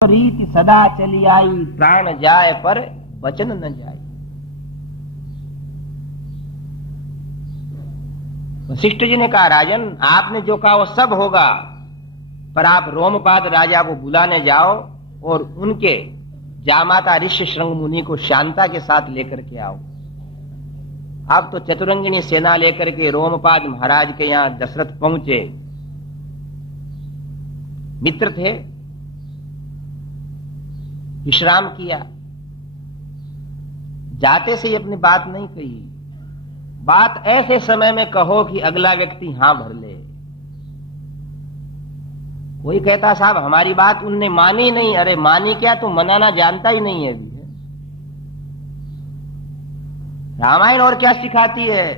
रीति सदा चली आई, प्राण जाए पर वचन न जाए। वशिष्ठ जी ने कहा, राजन आपने जो कहा वो सब होगा, पर आप रोमपाद राजा को बुलाने जाओ और उनके जामाता ऋषि श्रृंग मुनि को शांता के साथ लेकर के आओ। आप तो चतुरंगिनी सेना लेकर के रोमपाद महाराज के यहां दशरथ पहुंचे। मित्र थे, विश्राम किया, जाते से ही अपनी बात नहीं कही। बात ऐसे समय में कहो कि अगला व्यक्ति हां भर ले। कोई कहता साहब हमारी बात उनने मानी नहीं। अरे मानी क्या, तू मनाना जानता ही नहीं है अभी। रामायण और क्या सिखाती है?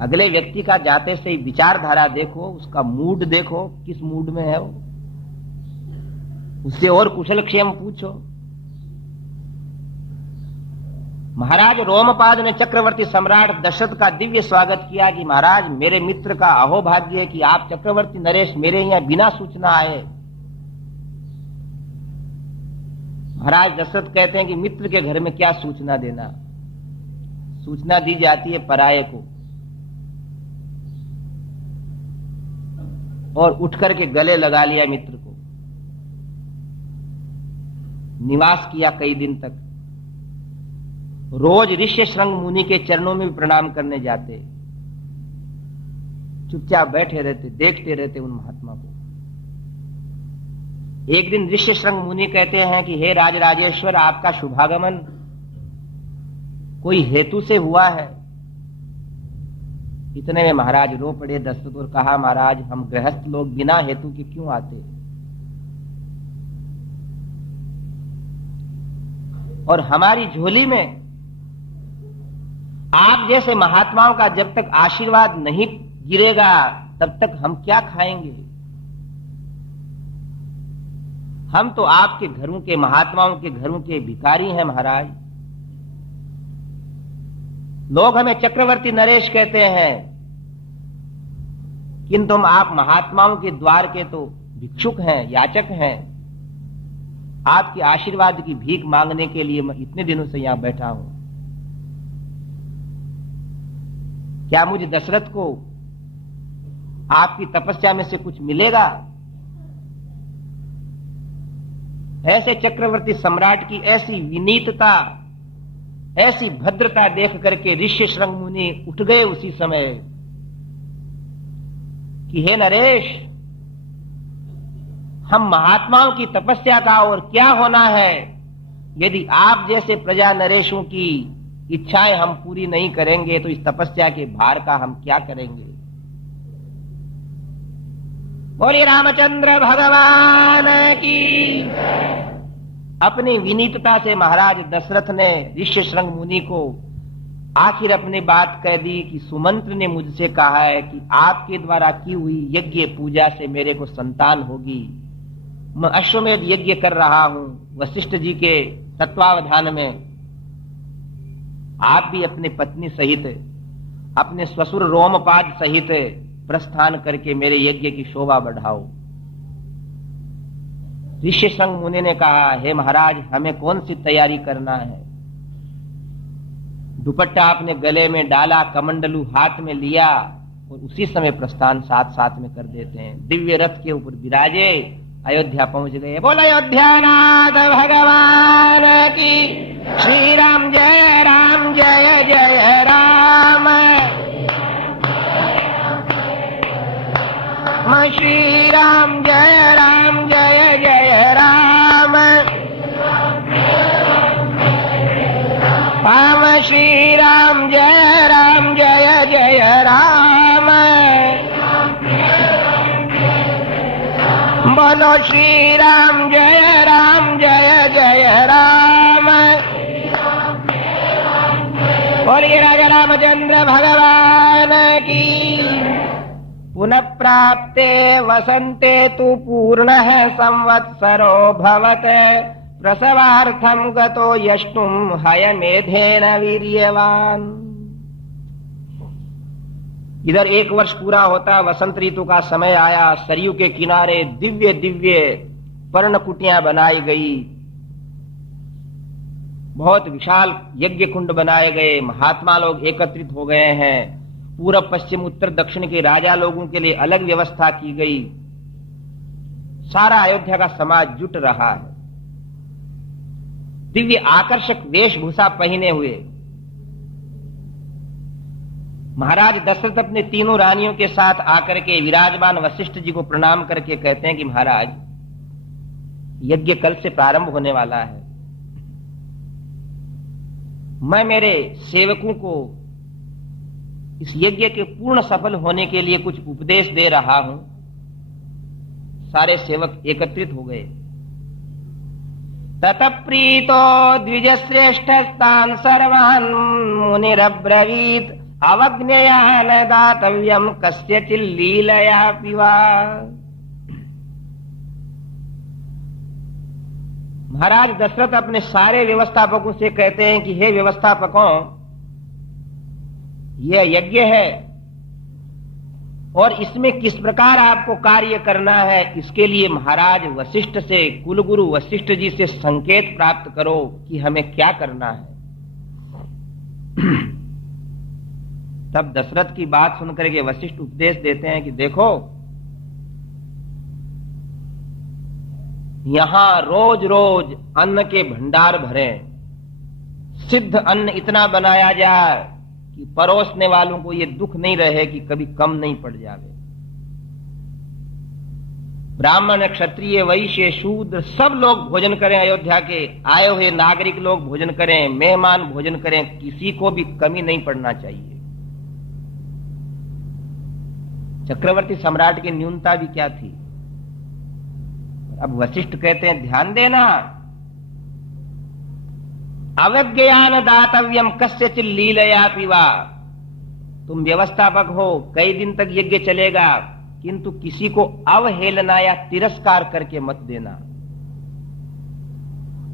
अगले व्यक्ति का जाते से ही विचारधारा देखो, उसका मूड देखो, किस मूड में है वो, उससे और कुशल क्षेम पूछो। महाराज रोमपाद ने चक्रवर्ती सम्राट दशरथ का दिव्य स्वागत किया कि महाराज मेरे मित्र का अहोभाग्य है कि आप चक्रवर्ती नरेश मेरे यहां बिना सूचना आए। महाराज दशरथ कहते हैं कि मित्र के घर में क्या सूचना देना, सूचना दी जाती है पराये को। और उठ करके गले लगा लिया मित्र को, निवास किया कई दिन तक। रोज ऋषि श्रृंग मुनि के चरणों में भी प्रणाम करने जाते, चुपचाप बैठे रहते, देखते रहते उन महात्मा को। एक दिन ऋषि श्रृंग मुनि कहते हैं कि हे राजराजेश्वर, आपका शुभागमन कोई हेतु से हुआ है। इतने में महाराज रो पड़े दशरथ और कहा, महाराज हम गृहस्थ लोग बिना हेतु के क्यों आते? और हमारी झोली में आप जैसे महात्माओं का जब तक आशीर्वाद नहीं गिरेगा तब तक हम क्या खाएंगे? हम तो आपके घरों के, महात्माओं के घरों के भिखारी हैं महाराज। लोग हमें चक्रवर्ती नरेश कहते हैं, किंतु हम आप महात्माओं के द्वार के तो भिक्षुक हैं, याचक हैं। आपके आशीर्वाद की भीख मांगने के लिए मैं इतने दिनों से यहां बैठा हूं। क्या मुझे दशरथ को आपकी तपस्या में से कुछ मिलेगा? ऐसे चक्रवर्ती सम्राट की ऐसी विनीतता, ऐसी भद्रता देख करके ऋषि श्रृंग मुनि उठ गए उसी समय कि हे नरेश, हम महात्माओं की तपस्या का और क्या होना है यदि आप जैसे प्रजा नरेशों की इच्छाएं हम पूरी नहीं करेंगे तो इस तपस्या के भार का हम क्या करेंगे? बोलिए रामचंद्र भगवान की। अपनी विनीतता से महाराज दशरथ ने ऋषि श्रृंग मुनि को आखिर अपनी बात कह दी कि सुमंत्र ने मुझसे कहा है कि आपके द्वारा की हुई यज्ञ पूजा से मेरे को संतान होगी। मैं अश्वमेध यज्ञ कर रहा हूं वशिष्ठ जी के तत्वावधान में। आप भी अपनी पत्नी सहित, अपने ससुर रोमपाद सहित प्रस्थान करके मेरे यज्ञ की शोभा बढ़ाओ। ऋषि श्रृंग मुनि ने कहा, हे महाराज हमें कौन सी तैयारी करना है? दुपट्टा आपने गले में डाला, कमंडलू हाथ में लिया और उसी समय प्रस्थान साथ साथ में कर देते हैं। दिव्य रथ के ऊपर विराजे अयोध्या पहुंच गए। बोल अयोध्यानाथ भगवान की। श्री राम जय राम जय जय राम। श्री राम जय राम जय जय राम। पाम श्री राम जय राम जय जय राम। बोलो श्री राम जय जय राम। बोलिए राजा रामचंद्र भगवान की। पुनः प्राप्ते वसंते तु पूर्णः संवत्सरो भवते, प्रसवार्थम गतो यष्टुम हयमेधेन वीर्यवान। इधर 1 वर्ष पूरा होता, वसंत ऋतु का समय आया। सरयू के किनारे दिव्य दिव्य पर्णकुटियां बनाई गई, बहुत विशाल यज्ञ कुंड बनाए गए, महात्मा लोग एकत्रित हो गए हैं, पूरब पश्चिम उत्तर दक्षिण के राजा लोगों के लिए अलग व्यवस्था की गई। सारा अयोध्या का समाज जुट रहा है, दिव्य आकर्षक वेशभूषा पहने हुए। महाराज दशरथ अपने तीनों रानियों के साथ आकर के विराजमान वशिष्ठ जी को प्रणाम करके कहते हैं कि महाराज, यज्ञ कल से प्रारंभ होने वाला है। मैं मेरे सेवकों को इस यज्ञ के पूर्ण सफल होने के लिए कुछ उपदेश दे रहा हूं। सारे सेवक एकत्रित हो गए। ततप्रीतो द्विजश्रेष्ठस्तान् सर्वान् मुनिरब्रवीत् अवज्ञया न दातव्यम् कस्यचित् लीलयापि वा। महाराज दशरथ अपने सारे व्यवस्थापकों से कहते हैं कि हे व्यवस्थापकों, यह यज्ञ है और इसमें किस प्रकार आपको कार्य करना है, इसके लिए महाराज वशिष्ठ से, कुलगुरु वशिष्ठ जी से संकेत प्राप्त करो कि हमें क्या करना है। तब दशरथ की बात सुनकर के वशिष्ठ उपदेश देते हैं कि देखो, यहां रोज रोज अन्न के भंडार भरें, सिद्ध अन्न इतना बनाया जाए कि परोसने वालों को यह दुख नहीं रहे कि कभी कम नहीं पड़ जावे। ब्राह्मण, क्षत्रिय, वैश्य, शूद्र सब लोग भोजन करें, अयोध्या के आए हुए नागरिक लोग भोजन करें, मेहमान भोजन करें, किसी को भी कमी नहीं पड़ना चाहिए। चक्रवर्ती सम्राट की न्यूनता भी क्या थी। अब वशिष्ठ कहते हैं ध्यान देना, अवज्ञान दातव्यम कस्यचित् लीलयापि वा। तुम व्यवस्थापक हो, कई दिन तक यज्ञ चलेगा, किंतु किसी को अवहेलना या तिरस्कार करके मत देना।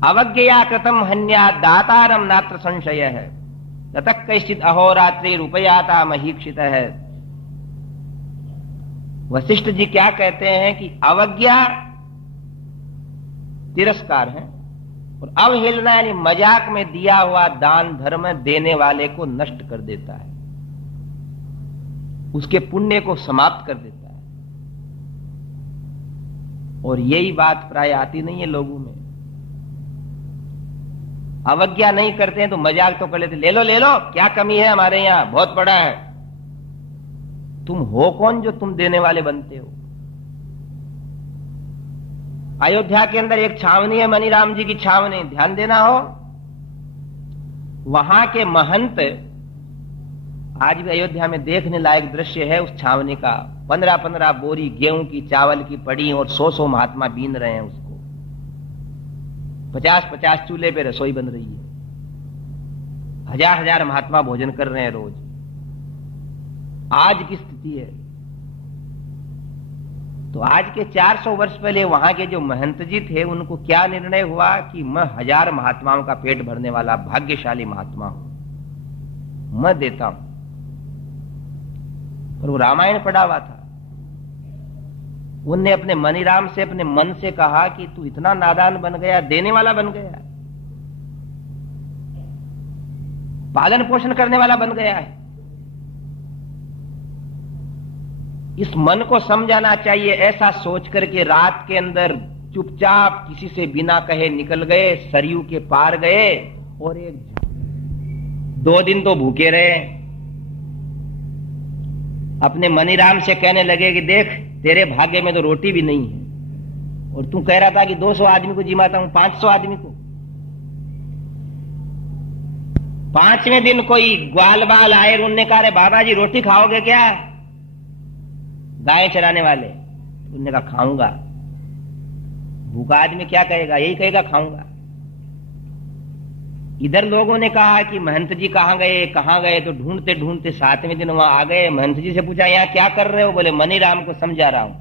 अवज्ञया कृतम हन्या दातारम नात्र संशय है, ततः कैश्चित् अहोरात्रि रुपयाता महीक्षित है। वशिष्ठ जी क्या कहते हैं कि अवज्ञा तिरस्कार है और अवहेलना यानी मजाक में दिया हुआ दान धर्म देने वाले को नष्ट कर देता है, उसके पुण्य को समाप्त कर देता है। और यही बात प्राय आती नहीं है लोगों में। अवज्ञा नहीं करते हैं तो मजाक तो कर लेते, ले लो क्या कमी है हमारे यहां, बहुत बड़ा है। तुम हो कौन जो तुम देने वाले बनते हो। अयोध्या के अंदर एक छावनी है, मनीराम जी की छावनी, ध्यान देना हो। वहां के महंत, आज भी अयोध्या में देखने लायक दृश्य है उस छावनी का। 15-15 बोरी गेहूं की, चावल की पड़ी और 100 महात्मा बीन रहे हैं उसको। 50-50 चूल्हे पे रसोई बन रही है, 1000-1000 महात्मा भोजन कर रहे हैं रोज। आज की स्थिति है तो आज के 400 वर्ष पहले वहां के जो महंत जी थे उनको क्या निर्णय हुआ कि मैं 1000 महात्माओं का पेट भरने वाला भाग्यशाली महात्मा हूं, मैं देता हूं। और वो रामायण पढ़ा हुआ था। उनने अपने मनीराम से, अपने मन से कहा कि तू इतना नादान बन गया, देने वाला बन गया, पालन पोषण करने वाला बन गया है। इस मन को समझाना चाहिए। ऐसा सोच करके रात के अंदर चुपचाप किसी से बिना कहे निकल गए, सरयू के पार गए और 2 दिन तो भूखे रहे। अपने मनीराम से कहने लगे कि देख, तेरे भाग्य में तो रोटी भी नहीं है और तू कह रहा था कि 200 आदमी को जिमाता हूं, 500 आदमी को। 5वें दिन कोई ग्वाल बाल आए, उनने कहा, बाबा जी रोटी खाओगे क्या, गाय चराने वाले। उन्होंने कहा खाऊंगा। भूखा आदमी क्या कहेगा, यही कहेगा खाऊंगा। इधर लोगों ने कहा कि महंत जी कहां गए, तो ढूंढते ढूंढते 7वें दिन वहां आ गए। महंत जी से पूछा यहां क्या कर रहे हो, बोले मनीराम को समझा रहा हूं।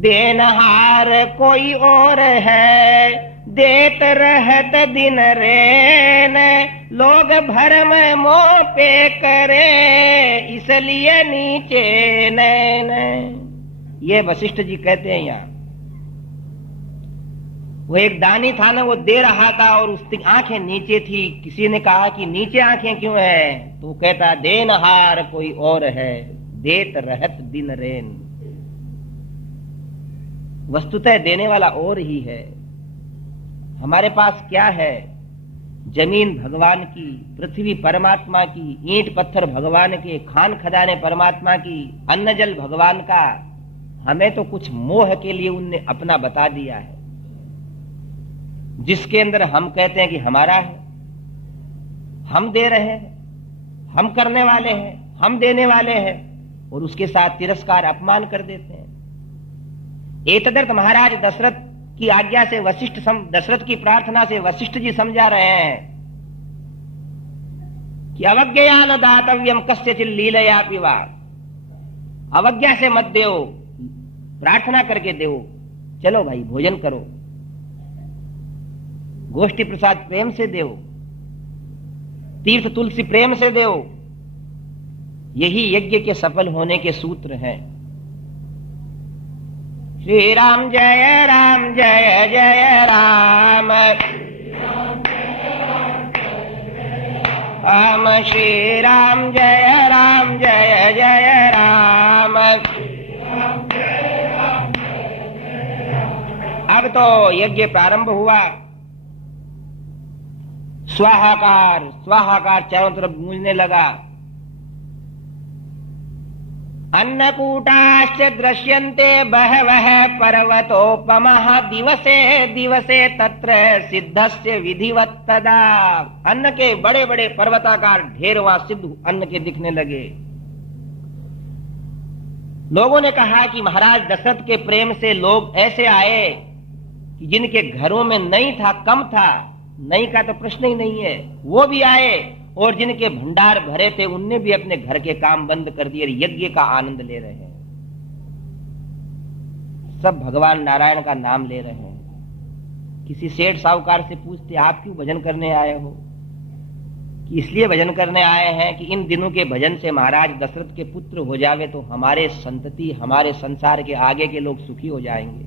देनहार कोई और है, देत रहत दिन रेन, लोग भरम मोह पे करे, इसलिए नीचे नैन। ये वशिष्ठ जी कहते हैं यहां वो एक दानी था ना, वो दे रहा था और उसकी आंखें नीचे थी। किसी ने कहा कि नीचे आंखें क्यों है? तो कहता देनहार कोई और है, देत रहत दिन रेन। वस्तुतः देने वाला और ही है। हमारे पास क्या है? जमीन भगवान की, पृथ्वी परमात्मा की, ईंट पत्थर भगवान के, खान खजाने परमात्मा की, अन्न जल भगवान का। हमें तो कुछ मोह के लिए उनने अपना बता दिया है, जिसके अंदर हम कहते हैं कि हमारा है, हम दे रहे हैं, हम करने वाले हैं, हम देने वाले हैं, और उसके साथ तिरस्कार अपमान कर देते हैं। एतदर्थ महाराज दशरथ की आज्ञा से दशरथ की प्रार्थना से वशिष्ठ जी समझा रहे हैं कि अवज्ञया न दातव्यम कस्यचित् लीलया पिवा। अवज्ञा से मत देओ, प्रार्थना करके देओ। चलो भाई भोजन करो, गोष्ठी प्रसाद प्रेम से देओ, तीर्थ तुलसी प्रेम से देओ। यही यज्ञ के सफल होने के सूत्र हैं। श्री राम जय जय राम, राम श्री राम जय जय राम। अब तो यज्ञ प्रारंभ हुआ। स्वाहाकार स्वाहाकार चारों तरफ गूंजने लगा। अन्नकूटाश्च दृश्यन्ते बहवः पर्वतोपमः, दिवसे दिवसे तत्र सिद्धस्य विधिवत् तदा। अन्न के बड़े बड़े पर्वताकार ढेर वहां सिद्ध अन्न के दिखने लगे। लोगों ने कहा कि महाराज दशरथ के प्रेम से लोग ऐसे आए कि जिनके घरों में नहीं था, कम था, नहीं का तो प्रश्न ही नहीं है, वो भी आए, और जिनके भंडार भरे थे उनने भी अपने घर के काम बंद कर दिए, यज्ञ का आनंद ले रहे हैं। सब भगवान नारायण का नाम ले रहे हैं। किसी सेठ साहूकार से पूछते आप क्यों भजन करने आए हो? कि इसलिए भजन करने आए हैं कि इन दिनों के भजन से महाराज दशरथ के पुत्र हो जावे तो हमारे संतति, हमारे संसार के आगे के लोग सुखी हो जाएंगे।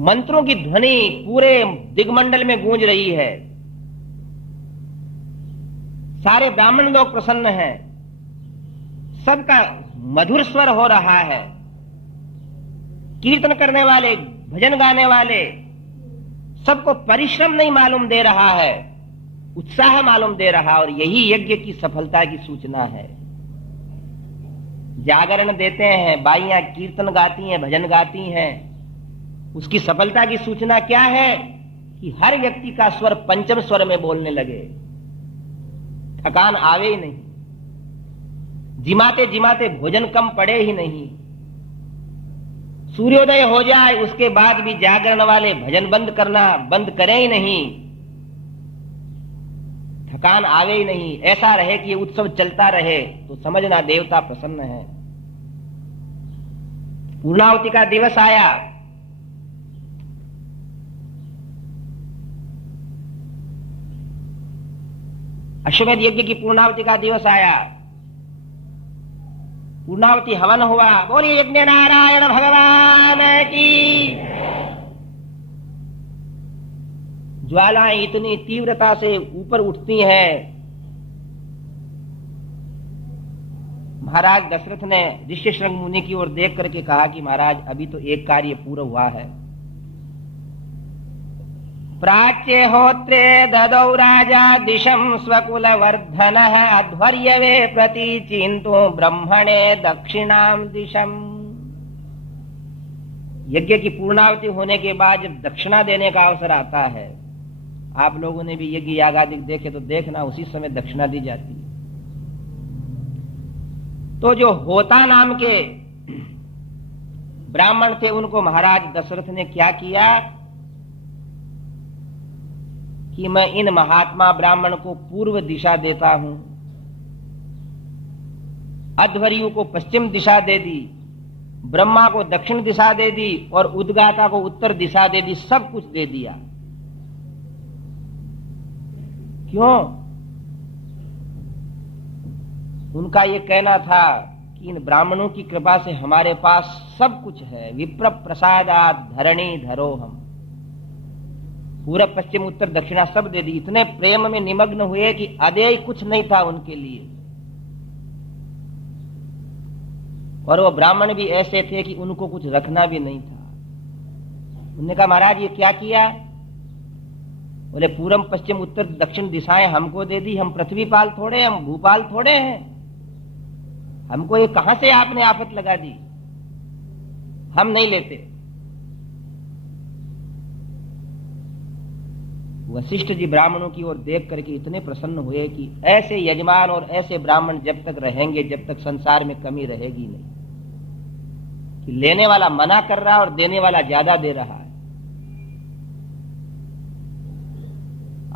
मंत्रों की ध्वनि पूरे दिग्मंडल में गूंज रही है। सारे ब्राह्मण लोग प्रसन्न हैं, सबका मधुर स्वर हो रहा है। कीर्तन करने वाले, भजन गाने वाले, सबको परिश्रम नहीं मालूम दे रहा है, उत्साह मालूम दे रहा, और यही यज्ञ की सफलता की सूचना है। जागरण देते हैं, बाइयां कीर्तन गाती हैं, भजन गाती हैं, उसकी सफलता की सूचना क्या है? कि हर व्यक्ति का स्वर पंचम स्वर में बोलने लगे, थकान आवे ही नहीं, जिमाते जिमाते भोजन कम पड़े ही नहीं। सूर्योदय हो जाए उसके बाद भी जागरण वाले भजन बंद करना बंद करें ही नहीं, थकान आवे ही नहीं। ऐसा रहे कि ये उत्सव चलता रहे तो समझना देवता प्रसन्न है। पूर्णाहुति का दिवस आया। अश्वमेध यज्ञ की पूर्णाहुति का दिवस आया। पूर्णाहुति हवन हुआ। बोलिए यज्ञ नारायण भगवान की। ज्वालाएं इतनी तीव्रता से ऊपर उठती हैं। महाराज दशरथ ने ऋष्यशृंग मुनि की ओर देख करके कहा कि महाराज अभी तो एक कार्य पूरा हुआ है। प्राच्ये होत्रे ददौ राजा दिशं स्वकुलवर्धनः, अध्वर्यवे प्रतीचिन्तु ब्रह्मणे दक्षिणाम दिशम। यज्ञ की पूर्णाहुति होने के बाद जब दक्षिणा देने का अवसर आता है, आप लोगों ने भी यज्ञ यागादि देखे तो देखना उसी समय दक्षिणा दी जाती है। तो जो होता नाम के ब्राह्मण थे उनको महाराज दशरथ ने क्या किया कि मैं इन महात्मा ब्राह्मण को पूर्व दिशा देता हूं, अध्वर्यु को पश्चिम दिशा दे दी, ब्रह्मा को दक्षिण दिशा दे दी और उद्गाता को उत्तर दिशा दे दी, सब कुछ दे दिया। क्यों? उनका यह कहना था कि इन ब्राह्मणों की कृपा से हमारे पास सब कुछ है। विप्र प्रसादात धरणी धरो हम, पूरब पश्चिम उत्तर दक्षिणा सब दे दी। इतने प्रेम में निमग्न हुए कि अदेय कुछ नहीं था उनके लिए। और वो ब्राह्मण भी ऐसे थे कि उनको कुछ रखना भी नहीं था। उन्होंने कहा महाराज ये क्या किया? बोले पूरब पश्चिम उत्तर दक्षिण दिशाएं हमको दे दी, हम पृथ्वीपाल थोड़े, हम भूपाल थोड़े हैं, हमको ये कहां से आपने आफत लगा दी? हम नहीं लेते। वशिष्ठ जी ब्राह्मणों की ओर देख करके इतने प्रसन्न हुए कि ऐसे यजमान और ऐसे ब्राह्मण जब तक रहेंगे, जब तक संसार में कमी रहेगी नहीं। कि लेने वाला मना कर रहा है और देने वाला ज्यादा दे रहा है।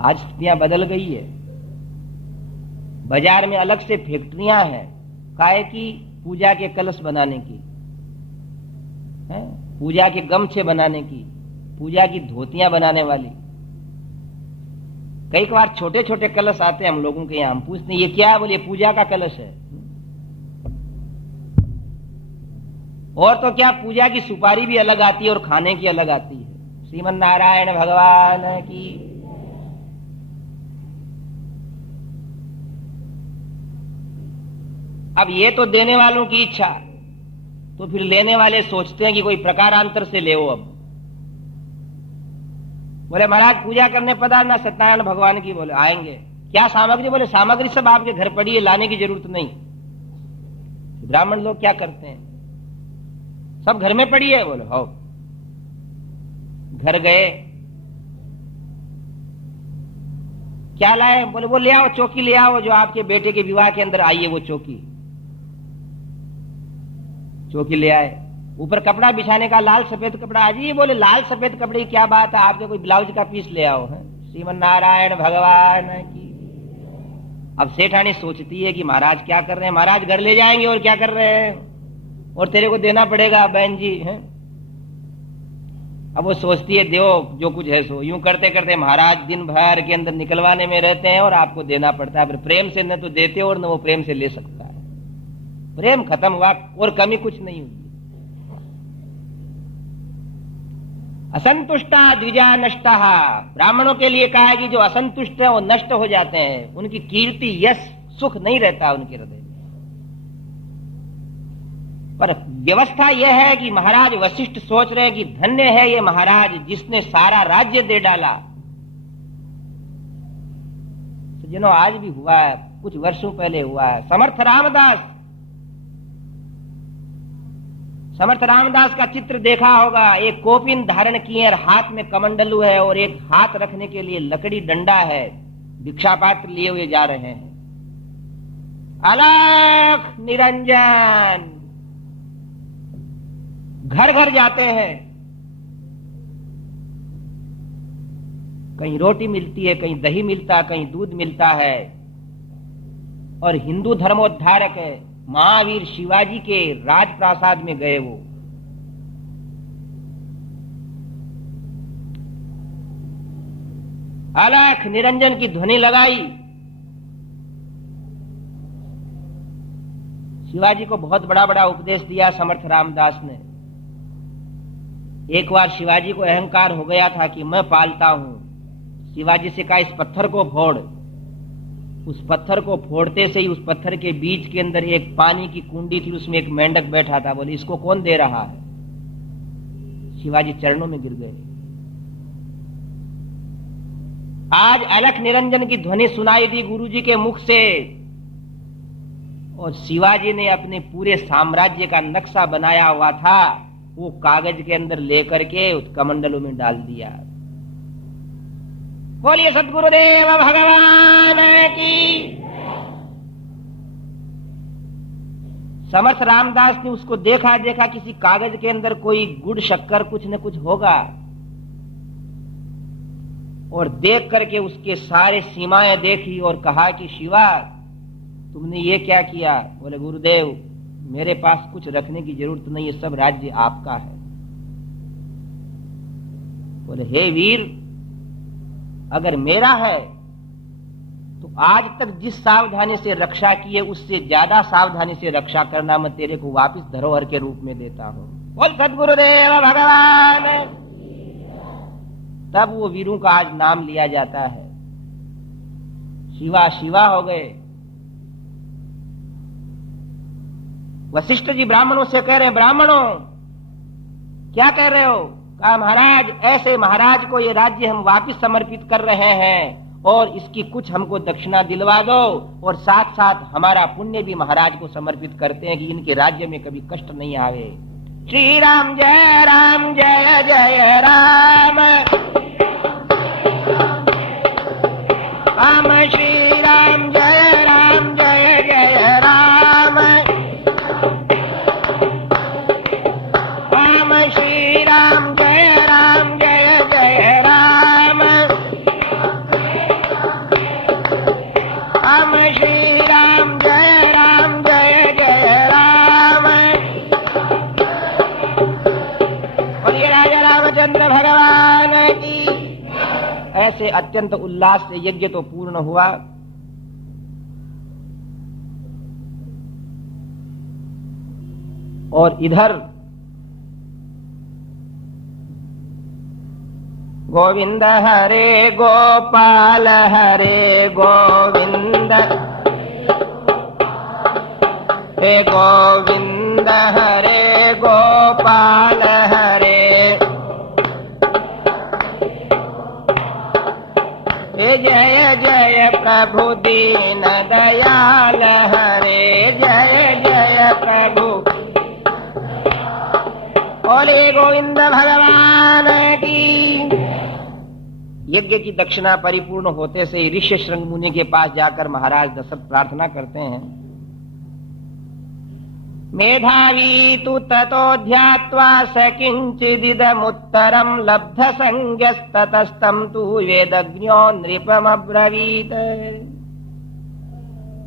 आज स्थितियां बदल गई है। बाजार में अलग से फैक्ट्रियां हैं काहे की? पूजा के कलश बनाने की, पूजा के गमछे बनाने की, पूजा की धोतियां बनाने वाली। कई बार छोटे छोटे कलश आते हैं हम लोगों के यहाँ, हम पूछते हैं ये क्या है? बोले पूजा का कलश है। और तो क्या, पूजा की सुपारी भी अलग आती है और खाने की अलग आती है। श्रीमन नारायण भगवान की। अब ये तो देने वालों की इच्छा, तो फिर लेने वाले सोचते हैं कि कोई प्रकारांतर से ले। अब बोले महाराज पूजा करने पधारना सत्यनारायण भगवान की। बोले आएंगे। क्या सामग्री? बोले सामग्री सब आपके घर पड़ी है, लाने की जरूरत नहीं। ब्राह्मण लोग क्या करते हैं? सब घर में पड़ी है। बोले हो। घर गए, क्या लाए? बोले वो ले आओ, चौकी ले आओ, जो आपके बेटे के विवाह के अंदर आई है वो चौकी। चौकी ले आए। ऊपर कपड़ा बिछाने का लाल सफेद कपड़ा। अजी बोले लाल सफेद कपड़े की क्या बात है, आपके कोई ब्लाउज का पीस ले आओ। है श्रीमन नारायण भगवान की। अब सेठानी सोचती है कि महाराज क्या कर रहे हैं? महाराज घर ले जाएंगे और क्या कर रहे हैं, और तेरे को देना पड़ेगा बहन जी। है अब वो सोचती है देव जो कुछ है सो। यूं करते करते महाराज दिन भर के अंदर निकलवाने में रहते हैं और आपको देना पड़ता है। फिर प्रेम से न तो देते और न वो प्रेम से ले सकता है। प्रेम खत्म हुआ और कमी कुछ नहीं हुई। असंतुष्टा द्विजा नष्टा। ब्राह्मणों के लिए कहा है कि जो असंतुष्ट है वो नष्ट हो जाते हैं। उनकी कीर्ति यश सुख नहीं रहता उनके हृदय में। पर व्यवस्था यह है कि महाराज वशिष्ठ सोच रहे हैं कि धन्य है ये महाराज जिसने सारा राज्य दे डाला। सज्जनों आज भी हुआ है, कुछ वर्षों पहले हुआ है। समर्थ रामदास का चित्र देखा होगा। एक कोपिन धारण किए और हाथ में कमंडलू है और एक हाथ रखने के लिए लकड़ी डंडा है। भिक्षा पात्र लिए हुए जा रहे हैं। अलख निरंजन घर घर जाते हैं। कहीं रोटी मिलती है, कहीं दही मिलता है, कहीं दूध मिलता है। और हिंदू धर्मोद्धारक है महावीर शिवाजी के राजप्रासाद में गए। वो अलख निरंजन की ध्वनि लगाई। शिवाजी को बहुत बड़ा बड़ा उपदेश दिया समर्थ रामदास ने। एक बार शिवाजी को अहंकार हो गया था कि मैं पालता हूं। शिवाजी से कहा इस पत्थर को फोड़। उस पत्थर को फोड़ते से ही उस पत्थर के बीच के अंदर एक पानी की कुंडी थी, उसमें एक मेंढक बैठा था। बोले इसको कौन दे रहा है? शिवाजी चरणों में गिर गए। आज अलख निरंजन की ध्वनि सुनाई दी गुरुजी के मुख से, और शिवाजी ने अपने पूरे साम्राज्य का नक्शा बनाया हुआ था वो कागज के अंदर लेकर के उस कमंडलों में डाल दिया। बोलिए सद्गुरुदेव भगवान की। समर्थ रामदास ने उसको देखा किसी कागज के अंदर कोई गुड़ शक्कर कुछ न कुछ होगा, और देख करके उसके सारे सीमाएं देखी और कहा कि शिवा तुमने ये क्या किया? बोले गुरुदेव मेरे पास कुछ रखने की जरूरत नहीं है, सब राज्य आपका है। बोले हे वीर अगर मेरा है तो आज तक जिस सावधानी से रक्षा की है उससे ज्यादा सावधानी से रक्षा करना मैं तेरे को वापस धरोहर के रूप में देता हूं। बोल सद्गुरुदेव भगवान। तब वो वीरों का आज नाम लिया जाता है। शिवा शिवा हो गए। वशिष्ठ जी ब्राह्मणों से कह रहे हैं, ब्राह्मणों क्या कह रहे हो? कहा महाराज, ऐसे महाराज को ये राज्य हम वापस समर्पित कर रहे हैं और इसकी कुछ हमको दक्षिणा दिलवा दो और साथ साथ हमारा पुण्य भी महाराज को समर्पित करते हैं कि इनके राज्य में कभी कष्ट नहीं आवे। श्री राम जय जय राम। राम श्री राम जय जय राम। राम श्री राम जय जय राम। राम श्री राम जय जय राम। बोलिए राजा रामचंद्र भगवान की। ऐसे अत्यंत उल्लास से यज्ञ तो पूर्ण हुआ। और इधर गोविंद हरे गोपाल हरे गोविंद, हे गोविंद हरे गोपाल हरे, जय जय प्रभु दीन दयाल हरे, जय जय प्रभु। बोले गोविंद भगवान की। यज्ञ की दक्षिणा परिपूर्ण होते से ऋष्य शृंग मुनि के पास जाकर महाराज दशरथ प्रार्थना करते हैं, मेधावी तु ततो ध्यात्वा स किंचिदिदमुत्तरं लब्ध संज्ञस्ततस्तं तु वेदज्ञो नृपमब्रवीत।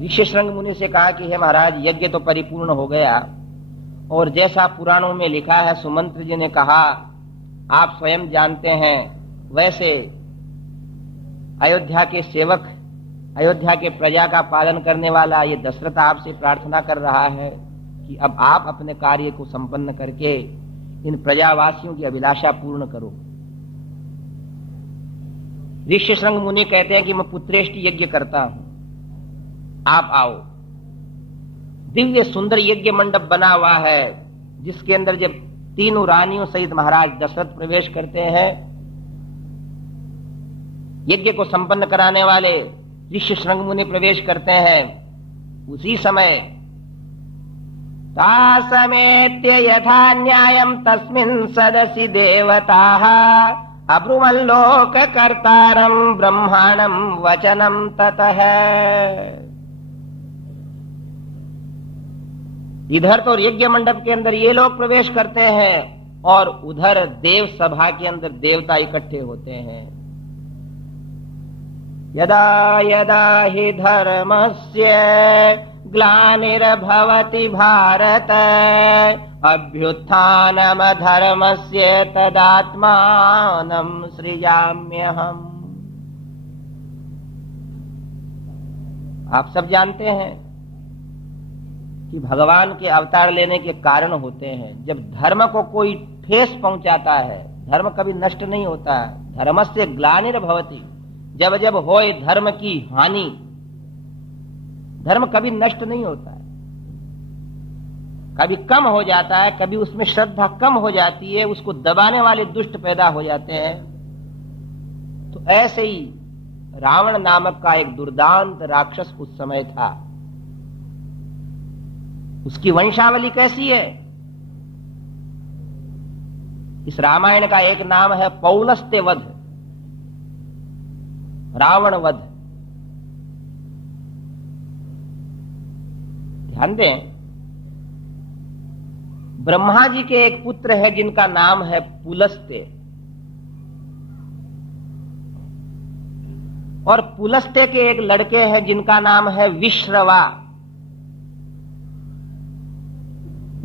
ऋष्य शृंग मुनि से कहा कि हे महाराज, यज्ञ तो परिपूर्ण हो गया और जैसा पुराणों में लिखा है, सुमंत्र जी ने कहा, आप स्वयं जानते हैं, वैसे अयोध्या के सेवक, अयोध्या के प्रजा का पालन करने वाला ये दशरथ आपसे प्रार्थना कर रहा है कि अब आप अपने कार्य को संपन्न करके इन प्रजावासियों की अभिलाषा पूर्ण करो। ऋष्य शृंग मुनि कहते हैं कि मैं पुत्रेष्टि यज्ञ करता हूं, आप आओ। दिव्य सुंदर यज्ञ मंडप बना हुआ है, जिसके अंदर जब तीनों रानियों सहित महाराज दशरथ प्रवेश करते हैं, यज्ञ को संपन्न कराने वाले ऋष्य शृंग मुनि प्रवेश करते हैं, उसी समय तासमेत्य यथा न्यायं तस्मिन् सदसि देवताः अब्रुवल्लोक कर्तारं ब्रह्माणं वचनं ततः। इधर तो यज्ञ मंडप के अंदर ये लोग प्रवेश करते हैं और उधर देव सभा के अंदर देवता इकट्ठे होते हैं। यदा यदा हि धर्मस्य ग्लानिर्भवति भारत अभ्युत्थानमधर्मस्य तदात्मानं सृजाम्यहम्। आप सब जानते हैं कि भगवान के अवतार लेने के कारण होते हैं। जब धर्म को कोई ठेस पहुंचाता है, धर्म कभी नष्ट नहीं होता है। धर्मस्य ग्लानिर्भवति, जब जब होए धर्म की हानि, धर्म कभी नष्ट नहीं होता है, कभी कम हो जाता है, कभी उसमें श्रद्धा कम हो जाती है, उसको दबाने वाले दुष्ट पैदा हो जाते हैं। तो ऐसे ही रावण नामक का एक दुर्दांत राक्षस उस समय था। उसकी वंशावली कैसी है? इस रामायण का एक नाम है पौलस्त्य वध, रावण वध। ध्यान दें, ब्रह्मा जी के एक पुत्र है जिनका नाम है पुलस्त्य, और पुलस्त्य के एक लड़के हैं जिनका नाम है विश्रवा।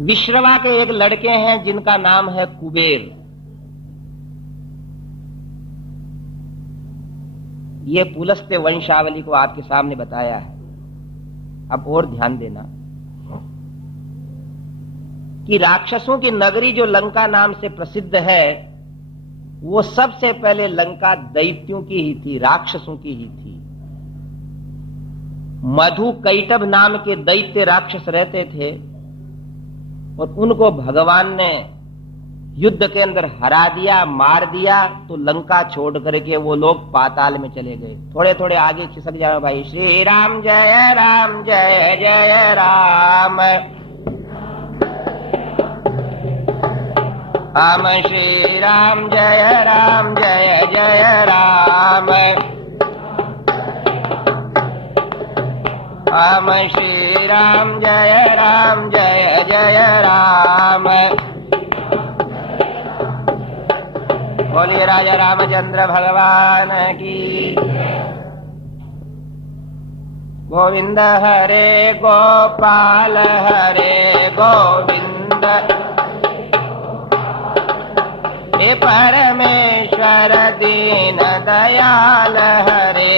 विश्रवा के एक लड़के हैं जिनका नाम है कुबेर। ये पुलस्त्य वंशावली को आपके सामने बताया है। अब और ध्यान देना कि राक्षसों की नगरी जो लंका नाम से प्रसिद्ध है, वो सबसे पहले लंका दैत्यों की ही थी, राक्षसों की ही थी। मधु कैटभ नाम के दैत्य राक्षस रहते थे और उनको भगवान ने युद्ध के अंदर हरा दिया, मार दिया, तो लंका छोड़ करके वो लोग पाताल में चले गए। थोड़े थोड़े आगे खिसक जाओ भाई। श्री राम जय जय राम, राम श्री राम जय जय राम, राम श्री राम जय जय राम। बोलिए राजा रामचंद्र भगवान की। गोविंद हरे गोपाल हरे गोविंद, हे परमेश्वर दीन दयाल हरे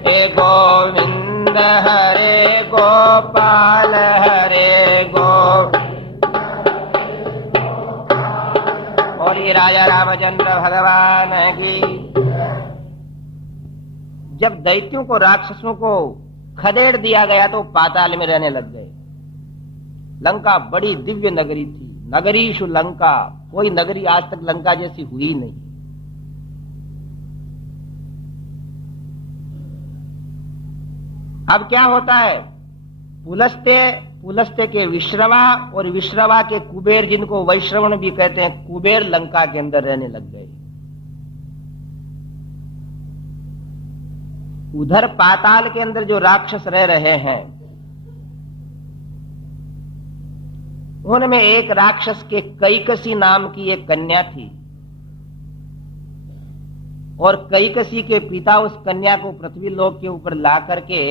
हे गोविंद हरे गोपाल हरे और ये राजा रामचंद्र भगवान की। जब दैत्यों को, राक्षसों को खदेड़ दिया गया तो पाताल में रहने लग गए। लंका बड़ी दिव्य नगरी थी, नगरीषु लंका, कोई नगरी आज तक लंका जैसी हुई नहीं। अब क्या होता है, पुलस्त्य के विश्रवा और विश्रवा के कुबेर, जिनको वैश्रवण भी कहते हैं, कुबेर लंका के अंदर रहने लग गए। उधर पाताल के अंदर जो राक्षस रह रहे हैं, उनमें एक राक्षस के कैकसी नाम की एक कन्या थी और कैकसी के पिता उस कन्या को पृथ्वी लोक के ऊपर ला करके,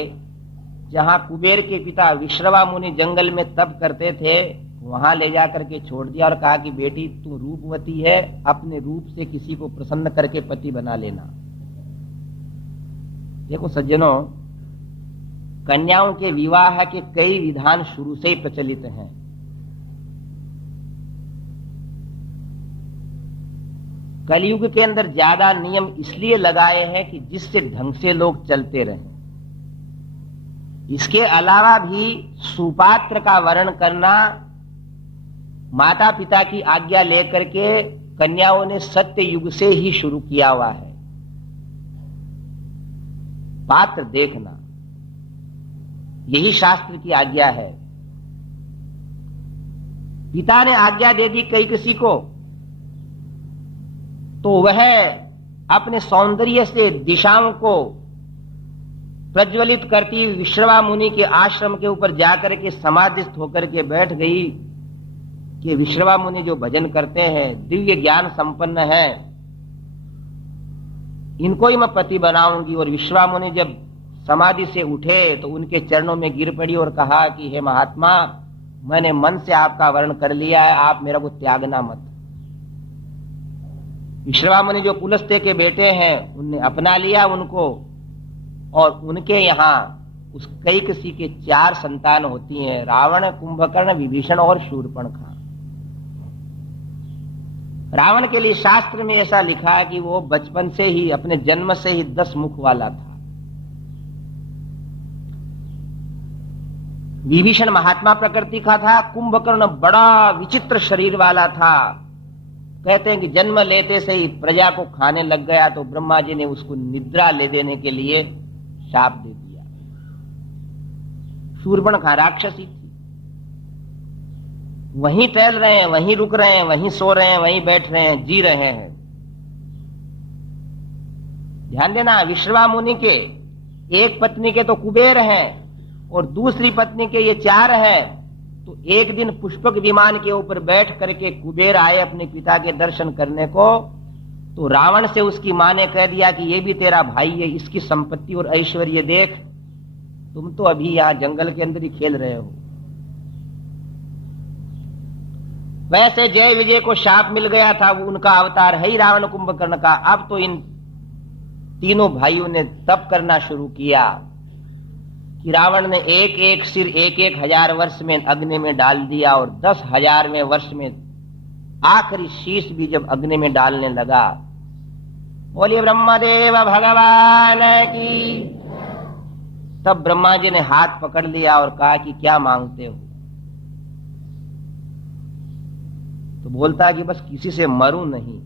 जहां कुबेर के पिता विश्रवा मुनि जंगल में तप करते थे, वहां ले जाकर के छोड़ दिया और कहा कि बेटी तू रूपवती है, अपने रूप से किसी को प्रसन्न करके पति बना लेना। देखो सज्जनों, कन्याओं के विवाह के कई विधान शुरू से ही प्रचलित हैं। कलयुग के अंदर ज्यादा नियम इसलिए लगाए हैं कि जिससे ढंग से लोग चलते रहें। इसके अलावा भी सुपात्र का वर्ण करना माता पिता की आज्ञा लेकर के कन्याओं ने सत्य युग से ही शुरू किया हुआ है। पात्र देखना, यही शास्त्र की आज्ञा है। पिता ने आज्ञा दे दी कैकसी को, तो वह अपने सौंदर्य से दिशाओं को प्रज्वलित करती विश्रवा मुनि के आश्रम के ऊपर जाकर के समाधिस्थ होकर के बैठ गई कि विश्रवा मुनि जो भजन करते हैं, दिव्य ज्ञान संपन्न है, इनको ही मैं पति बनाऊंगी। और विश्रवा मुनि जब समाधि से उठे तो उनके चरणों में गिर पड़ी और कहा कि हे महात्मा, मैंने मन से आपका वर्ण कर लिया है, आप मेरा को त्यागना मत। विश्रवा मुनि जो पुलस्त्य के बेटे हैं, उनने अपना लिया उनको, और उनके यहाँ उस कैकसी के 4 संतान होती हैं, रावण, कुंभकर्ण, विभीषण और शूर्पणखा। रावण के लिए शास्त्र में ऐसा लिखा है कि वो बचपन से ही, अपने जन्म से ही 10 मुख वाला था। विभीषण महात्मा प्रकृति का था, कुंभकर्ण बड़ा विचित्र शरीर वाला था। कहते हैं कि जन्म लेते से ही प्रजा को खाने लग गया, तो ब्रह्मा जी ने उसको निद्रा ले देने के लिए शाप दे दिया। शूर्पणखा राक्षसी थी, वहीं टहल रहे हैं, वहीं रुक रहे हैं, वहीं सो रहे हैं, वहीं बैठ रहे हैं, जी रहे हैं। ध्यान देना, विश्रवा मुनि के एक पत्नी के तो कुबेर हैं और दूसरी पत्नी के ये 4 हैं। तो एक दिन पुष्पक विमान के ऊपर बैठ करके कुबेर आए अपने पिता के दर्शन करने को, तो रावण से उसकी मां ने कह दिया कि ये भी तेरा भाई है, इसकी संपत्ति और ऐश्वर्य देख, तुम तो अभी यहां जंगल के अंदर ही खेल रहे हो। वैसे जय विजय को शाप मिल गया था, वो उनका अवतार है ही रावण कुंभकर्ण का। अब तो इन तीनों भाइयों ने तप करना शुरू किया कि रावण ने एक एक सिर 1,000 वर्ष में अग्नि में डाल दिया, और 10,000वें वर्ष में आखिरी शीश भी जब अग्नि में डालने लगा। बोलिए ब्रह्मदेव भगवान की। तब ब्रह्मा जी ने हाथ पकड़ लिया और कहा कि क्या मांगते हो? तो बोलता कि बस किसी से मरूं नहीं।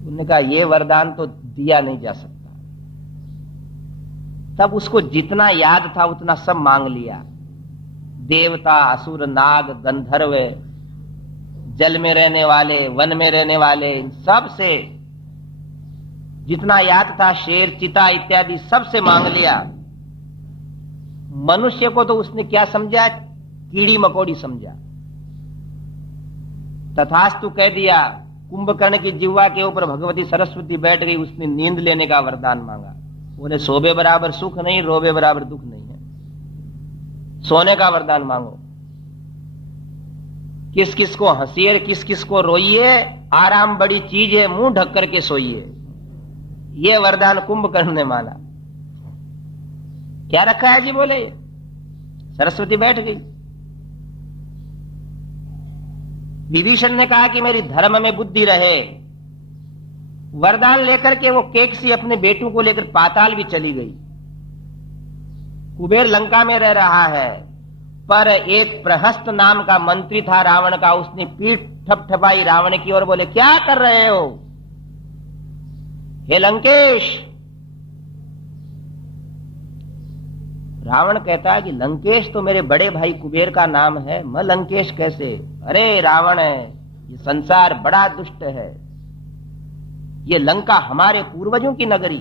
उन्होंने कहा यह वरदान तो दिया नहीं जा सकता। तब उसको जितना याद था उतना सब मांग लिया। देवता, असुर, नाग, गंधर्व, जल में रहने वाले, वन में रहने वाले, इन सब से जितना याद था, शेर, चीता इत्यादि सबसे मांग लिया। मनुष्य को तो उसने क्या समझा? कीड़ी मकोड़ी समझा। तथास्तु कह दिया। कुंभकर्ण की जिह्वा के ऊपर भगवती सरस्वती बैठ गई, उसने नींद लेने का वरदान मांगा। बोले सोबे बराबर सुख नहीं, रोबे बराबर दुख नहीं है, सोने का वरदान मांगो। किस किस को हंसिए, किस किस को रोइए, आराम बड़ी चीज है, मुंह ढक करके सोइए। ये वरदान कुंभकर्ण ने माना। क्या रखा है जी? बोले सरस्वती बैठ गई। विभीषण ने कहा कि मेरी धर्म में बुद्धि रहे। वरदान लेकर के वो केकसी अपने बेटों को लेकर पाताल भी चली गई। कुबेर लंका में रह रहा है, पर एक प्रहस्त नाम का मंत्री था रावण का, उसने पीठ ठपठपाई रावण की और बोले क्या कर रहे हो हे लंकेश? रावण कहता है कि लंकेश तो मेरे बड़े भाई कुबेर का नाम है, मैं लंकेश कैसे? अरे रावण है, ये संसार बड़ा दुष्ट है। ये लंका हमारे पूर्वजों की नगरी,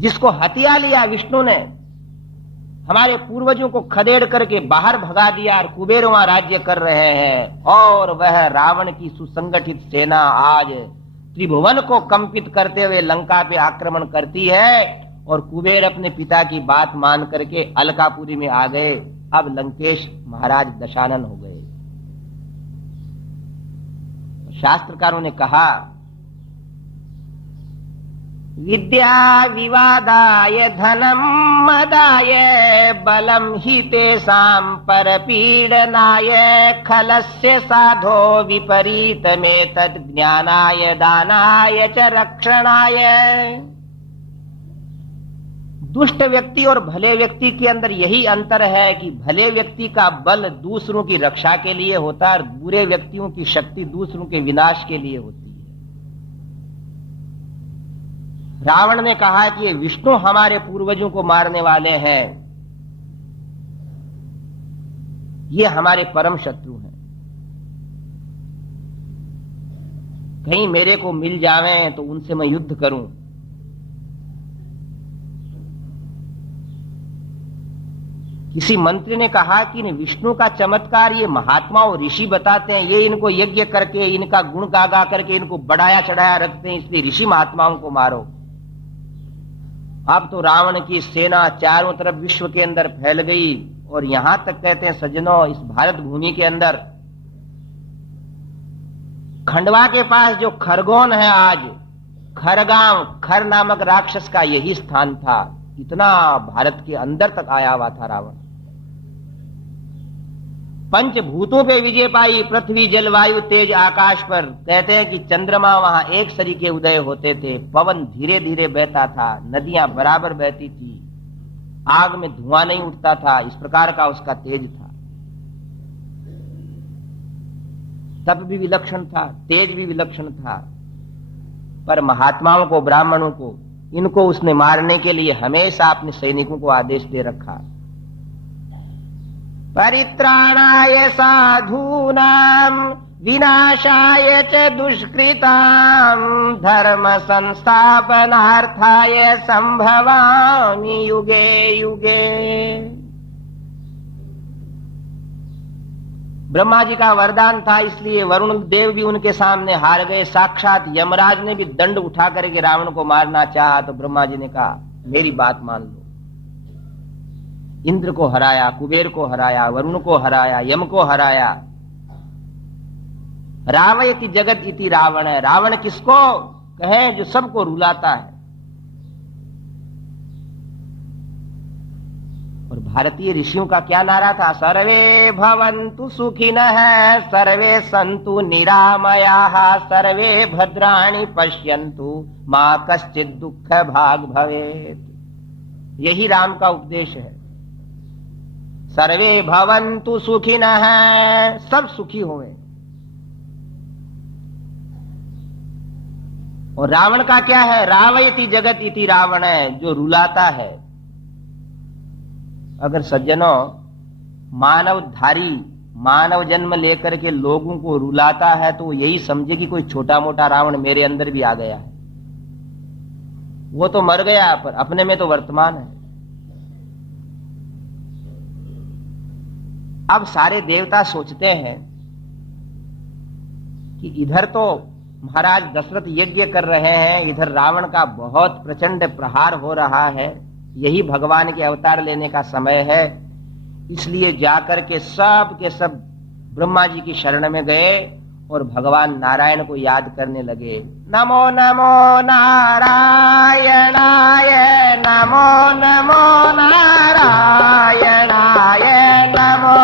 जिसको हत्या लिया विष्णु ने, हमारे पूर्वजों को खदेड़ करके बाहर भगा दिया और कुबेर वहां राज्य कर रहे हैं। और वह रावण की सुसंगठित सेना आज त्रिभुवन को कंपित करते हुए लंका पे आक्रमण करती है, और कुबेर अपने पिता की बात मान करके अलकापुरी में आ गए। अब लंकेश महाराज दशानन हो गए। शास्त्रकारों ने कहा विद्या विवादाय धनम मदाय बलम हि तेषां परपीडनाय खलस्य साधो विपरीतमेतद् ज्ञानाय दानाय च रक्षणाय। दुष्ट व्यक्ति और भले व्यक्ति के अंदर यही अंतर है कि भले व्यक्ति का बल दूसरों की रक्षा के लिए होता है और बुरे व्यक्तियों की शक्ति दूसरों के विनाश के लिए होती है। रावण ने कहा कि ये विष्णु हमारे पूर्वजों को मारने वाले हैं, ये हमारे परम शत्रु हैं, कहीं मेरे को मिल जावें तो उनसे मैं युद्ध करूं। किसी मंत्री ने कहा कि विष्णु का चमत्कार ये महात्मा और ऋषि बताते हैं, ये इनको यज्ञ करके इनका गुण गा करके इनको बढ़ाया चढ़ाया रखते हैं, इसलिए ऋषि महात्माओं को मारो। अब तो रावण की सेना चारों तरफ विश्व के अंदर फैल गई, और यहां तक कहते हैं सज्जनों, इस भारत भूमि के अंदर खंडवा के पास जो खरगोन है आज, खरगांव, खर नामक राक्षस का यही स्थान था। इतना भारत के अंदर तक आया हुआ था रावण। पंचभूतों पे विजय पाई, पृथ्वी, जलवायु, तेज, आकाश पर। कहते हैं कि चंद्रमा वहां एक सरी के उदय होते थे, पवन धीरे धीरे बहता था, नदियां बराबर बहती थी, आग में धुआं नहीं उठता था, इस प्रकार का उसका तेज था। तप भी विलक्षण था, तेज भी विलक्षण था। पर महात्माओं को, ब्राह्मणों को, इनको उसने मारने के लिए हमेशा अपने सैनिकों को आदेश दे रखा। परित्राणाय साधूनां विनाशाय च दुष्कृतां धर्म संस्थापनार्थाय संभवामि युगे युगे। ब्रह्मा जी का वरदान था, इसलिए वरुण देव भी उनके सामने हार गए। साक्षात यमराज ने भी दंड उठा करके रावण को मारना चाहा, तो ब्रह्मा जी ने कहा मेरी बात मान लो। इंद्र को हराया, कुबेर को हराया, वरुण को हराया, यम को हराया। रावयति जगत इति रावण है। रावण किसको कहे? जो सबको रुलाता है। और भारतीय ऋषियों का क्या नारा था? सर्वे भवन्तु सुखिनः, सर्वे सन्तु निरामयाः, सर्वे भद्राणि पश्यन्तु, मा कश्चित् दुःख भाग् भवेत्। यही राम का उपदेश है। सर्वे भवन्तु सुखिनः, सब सुखी होवे। और रावण का क्या है? रावयति जगत इति रावण है, जो रुलाता है। अगर सज्जनों मानवधारी मानव जन्म लेकर के लोगों को रुलाता है तो यही समझे कि कोई छोटा मोटा रावण मेरे अंदर भी आ गया है। वो तो मर गया, पर अपने में तो वर्तमान है। अब सारे देवता सोचते हैं कि इधर तो महाराज दशरथ यज्ञ कर रहे हैं, इधर रावण का बहुत प्रचंड प्रहार हो रहा है, यही भगवान के अवतार लेने का समय है। इसलिए जाकर के सब ब्रह्मा जी की शरण में गए और भगवान नारायण को याद करने लगे। नमो नमो नारायणाय, नमो नमो नारायणाय, नमो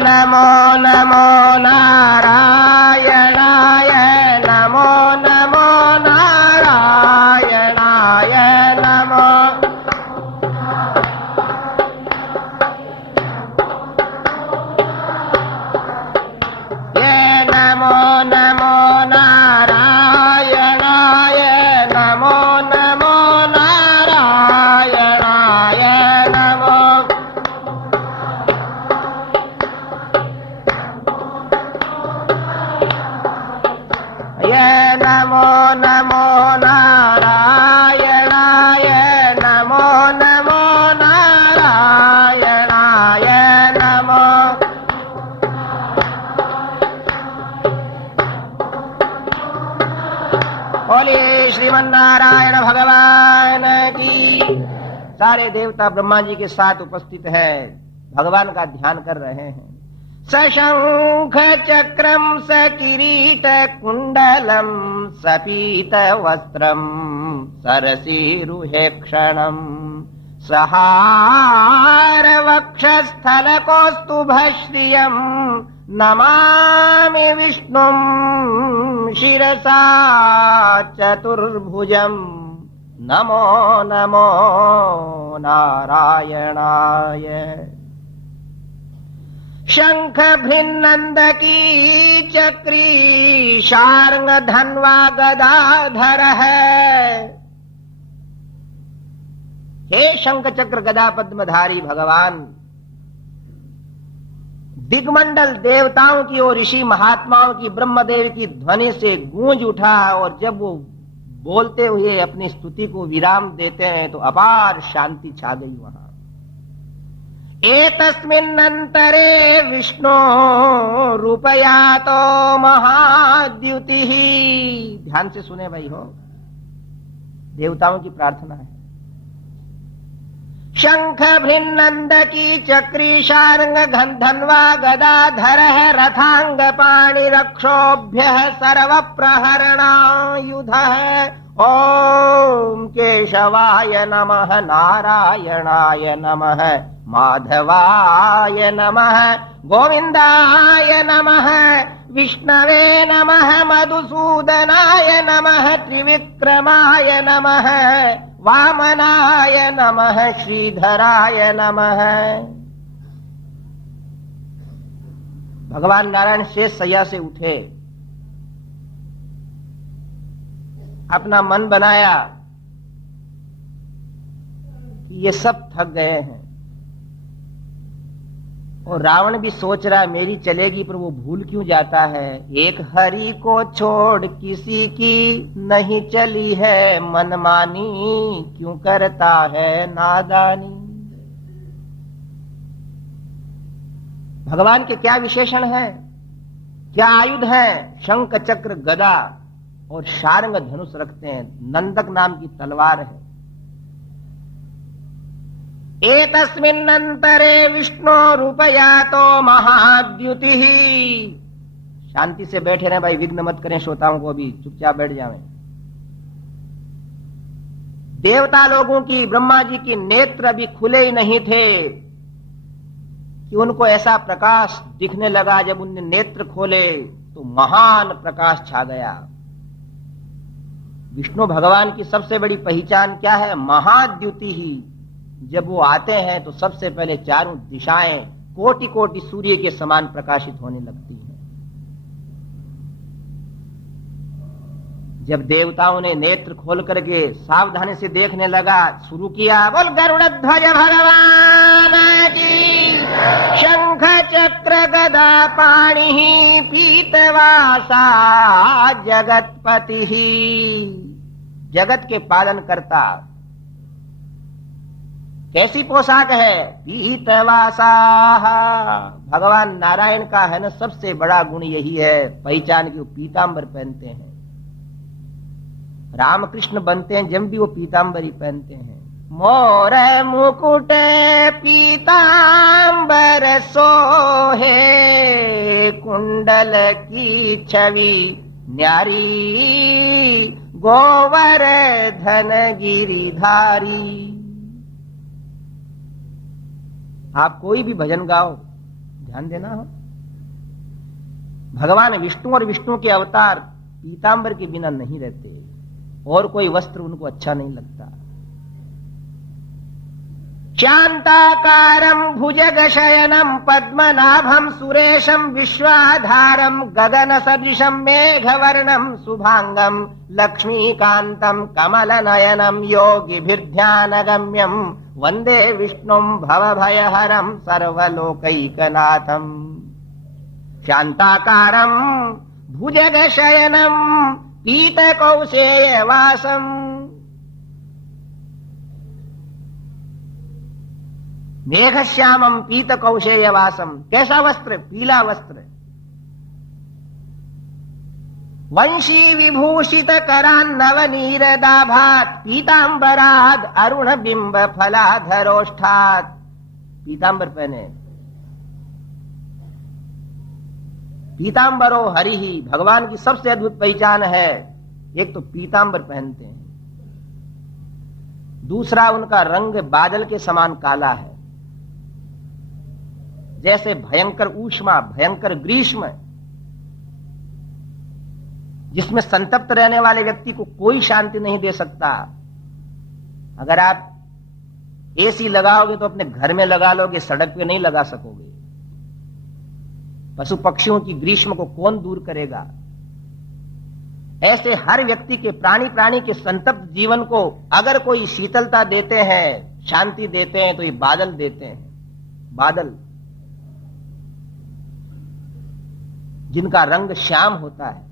नमो नमो नारायणाय, नमो नमो नारायणाय, नमो नमो नमो नारायणाय, नमो नमो नारायणाय, नमो नमो नमो नारायणाय, नमो नमो नारायणाय, नमो बोलिए श्रीमन्नारायण भगवान की। सारे देवता ब्रह्मा जी के साथ उपस्थित है, भगवान का ध्यान कर रहे हैं। सशंख चक्रम सकिरीट कुंडलम सपीत वस्त्रम सरसीरुहेक्षणम सहार वक्षस्थल कौस्तुभश्रियम नमामि विष्णुम शिरसा चतुर्भुजम। नमो नमो नारायणाय। शंख भृन्नंद की चक्री शार्ंग धन्वा गदाधर है। हे शंख चक्र गदा पद्मधारी भगवान, दिग्मंडल देवताओं की और ऋषि महात्माओं की ब्रह्मदेव की ध्वनि से गूंज उठा, और जब वो बोलते हुए अपनी स्तुति को विराम देते हैं तो अपार शांति छा गई वहां। एतस्मिन्नन्तरे विष्णु रूपयातो महाद्युतिः। ध्यान से सुने भाई हो, देवताओं की प्रार्थना है। शंख भृन्नंद की चक्री शार्ंग धन्वा गदाधर है रथांग पाणि रक्षोभ्य सर्व प्रहरणायुध है। ओम केशवाय नमः, नारायणाय नमः, माधवाय नमः, गोविंदाय नमः, विष्णवे नमः, मधुसूदनाय नमः, त्रिविक्रमाय नमः, वामनाय नमः, श्रीधराय नमः। भगवान नारायण शेष शैया से उठे, अपना मन बनाया कि ये सब थक गए हैं, और रावण भी सोच रहा मेरी चलेगी, पर वो भूल क्यों जाता है। एक हरि को छोड़ किसी की नहीं चली है मनमानी, क्यों करता है नादानी। भगवान के क्या विशेषण है, क्या आयुध है? शंख चक्र गदा, और शार्ंग धनुष रखते हैं, नंदक नाम की तलवार है। एतस्मिन्नंतरे विष्णु रूपयातो महाद्युतिः। शांति से बैठे रहे भाई, विघ्न मत करें श्रोताओं को, भी चुपचाप बैठ जाएं। देवता लोगों की, ब्रह्मा जी की नेत्र अभी खुले ही नहीं थे कि उनको ऐसा प्रकाश दिखने लगा। जब उनने नेत्र खोले तो महान प्रकाश छा गया। विष्णु भगवान की सबसे बड़ी पहचान क्या है? महाद्युति ही। जब वो आते हैं तो सबसे पहले चारों दिशाएं कोटि कोटि सूर्य के समान प्रकाशित होने लगती हैं। जब देवताओं ने नेत्र खोल करके सावधानी से देखने लगा, शुरू किया, बोल गरुड़ध्वज भगवान की, शंख चक्र गदा पाणि पीतवासा जगतपति, जगत के पालन करता। कैसी पोशाक है? पीतवासा। भगवान नारायण का है ना सबसे बड़ा गुण यही है पहचान की, वो पीतांबर पहनते हैं। रामकृष्ण बनते हैं जब भी वो पीतांबर ही पहनते हैं। मोर मुकुट पीतांबर सोहे, कुंडल की छवि न्यारी, गोवर्धन गिरिधारी। आप कोई भी भजन गाओ, ध्यान देना हो, भगवान विष्णु और विष्णु के अवतार पीतांबर के बिना नहीं रहते, और कोई वस्त्र उनको अच्छा नहीं लगता। शांताकारं भुजगशयनं पद्मनाभं सुरेशं विश्वाधारं गगन सदृशं मेघवर्णं शुभांगं लक्ष्मीकान्तं कमलनयनं योगिभिर्ध्यानगम्यं वंदे विष्णुं भवभयहरं सर्वलोकैकनाथं। शांताकारं भुजगशयनं पीतकौशेयवासम्, मेघश्यामं पीतकौशेयवासम्। कैसा वस्त्र? पीला वस्त्र। वंशी विभूषित करान्नवनीरदाभात् पीतांबराद अरुण बिंब फलाधरोष्ठात्। पीतांबर पहने। पीतांबरो हरि ही, भगवान की सबसे अद्भुत पहचान है। एक तो पीतांबर पहनते हैं, दूसरा उनका रंग बादल के समान काला है। जैसे भयंकर ऊष्मा, भयंकर ग्रीष्म, जिसमें संतप्त रहने वाले व्यक्ति को कोई शांति नहीं दे सकता। अगर आप एसी लगाओगे तो अपने घर में लगा लोगे, सड़क पे नहीं लगा सकोगे। पशु पक्षियों की ग्रीष्म को कौन दूर करेगा? ऐसे हर व्यक्ति के, प्राणी प्राणी के संतप्त जीवन को अगर कोई शीतलता देते हैं, शांति देते हैं, तो ये बादल देते हैं। बादल जिनका रंग श्याम होता है,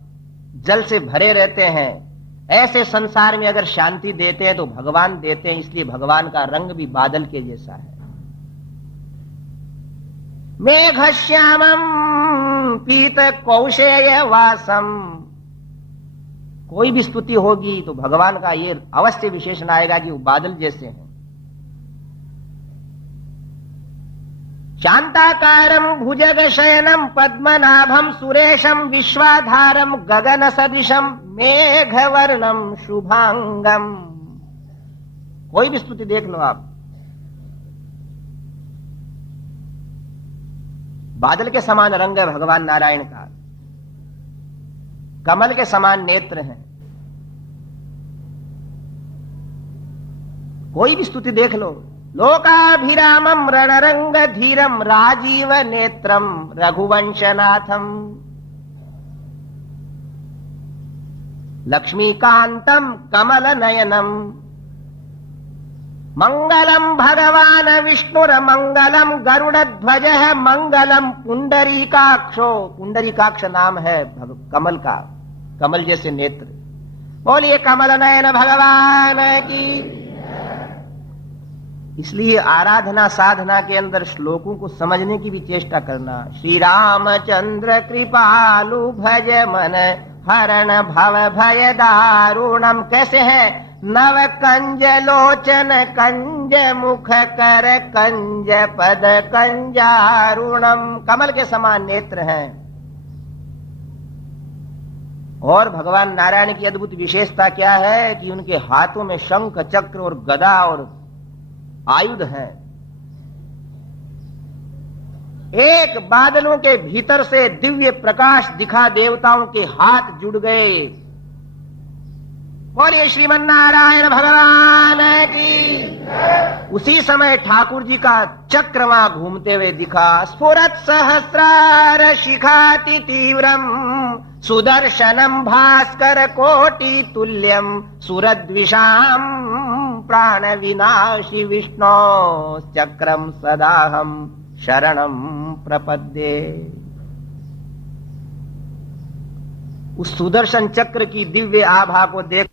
जल से भरे रहते हैं, ऐसे संसार में अगर शांति देते हैं तो भगवान देते हैं। इसलिए भगवान का रंग भी बादल के जैसा है। मेघश्यामं पीत कौशेय वासम। कोई भी स्तुति होगी तो भगवान का ये अवश्य विशेषण आएगा कि वो बादल जैसे हैं। शांताकारं भुजगशयनं पद्मनाभं सुरेशं विश्वाधारं गगन सदृशं मेघवर्णं शुभांगम। कोई भी स्तुति देख लो आप, बादल के समान रंग है भगवान नारायण का, कमल के समान नेत्र हैं। कोई भी स्तुति देख लो। लोकाभिरामं रणरंग धीरं राजीव नेत्रं रघुवंशनाथं लक्ष्मीकांतं कमल नयनम। मंगलम भगवान विष्णुर्मंगलम गरुड़ध्वजः मंगलम पुंडरीकाक्षो। पुंडरीकाक्ष नाम है कमल का, कमल जैसे नेत्र। बोलिए कमल नयन भगवान की। इसलिए आराधना साधना के अंदर श्लोकों को समझने की भी चेष्टा करना। श्री रामचंद्र कृपालु भज मन हरण भव भय दारुणम। कैसे है? नव कंज लोचन कंज मुख कर कंज पद कंजारुणम। कमल के समान नेत्र हैं। और भगवान नारायण की अद्भुत विशेषता क्या है कि उनके हाथों में शंख चक्र और गदा और आयुध हैं। एक बादलों के भीतर से दिव्य प्रकाश दिखा, देवताओं के हाथ जुड़ गए। बोलिए श्रीमन नारायण भगवान की। उसी समय ठाकुर जी का चक्र वहां घूमते हुए दिखा। स्फुरत सहस्रार शिखाति तीव्रम सुदर्शनम भास्कर कोटि तुल्यम सुरद्विषाम प्राण विनाशी विष्णो चक्रम सदाहम शरणम प्रपद्ये। उस सुदर्शन चक्र की दिव्य आभा को देख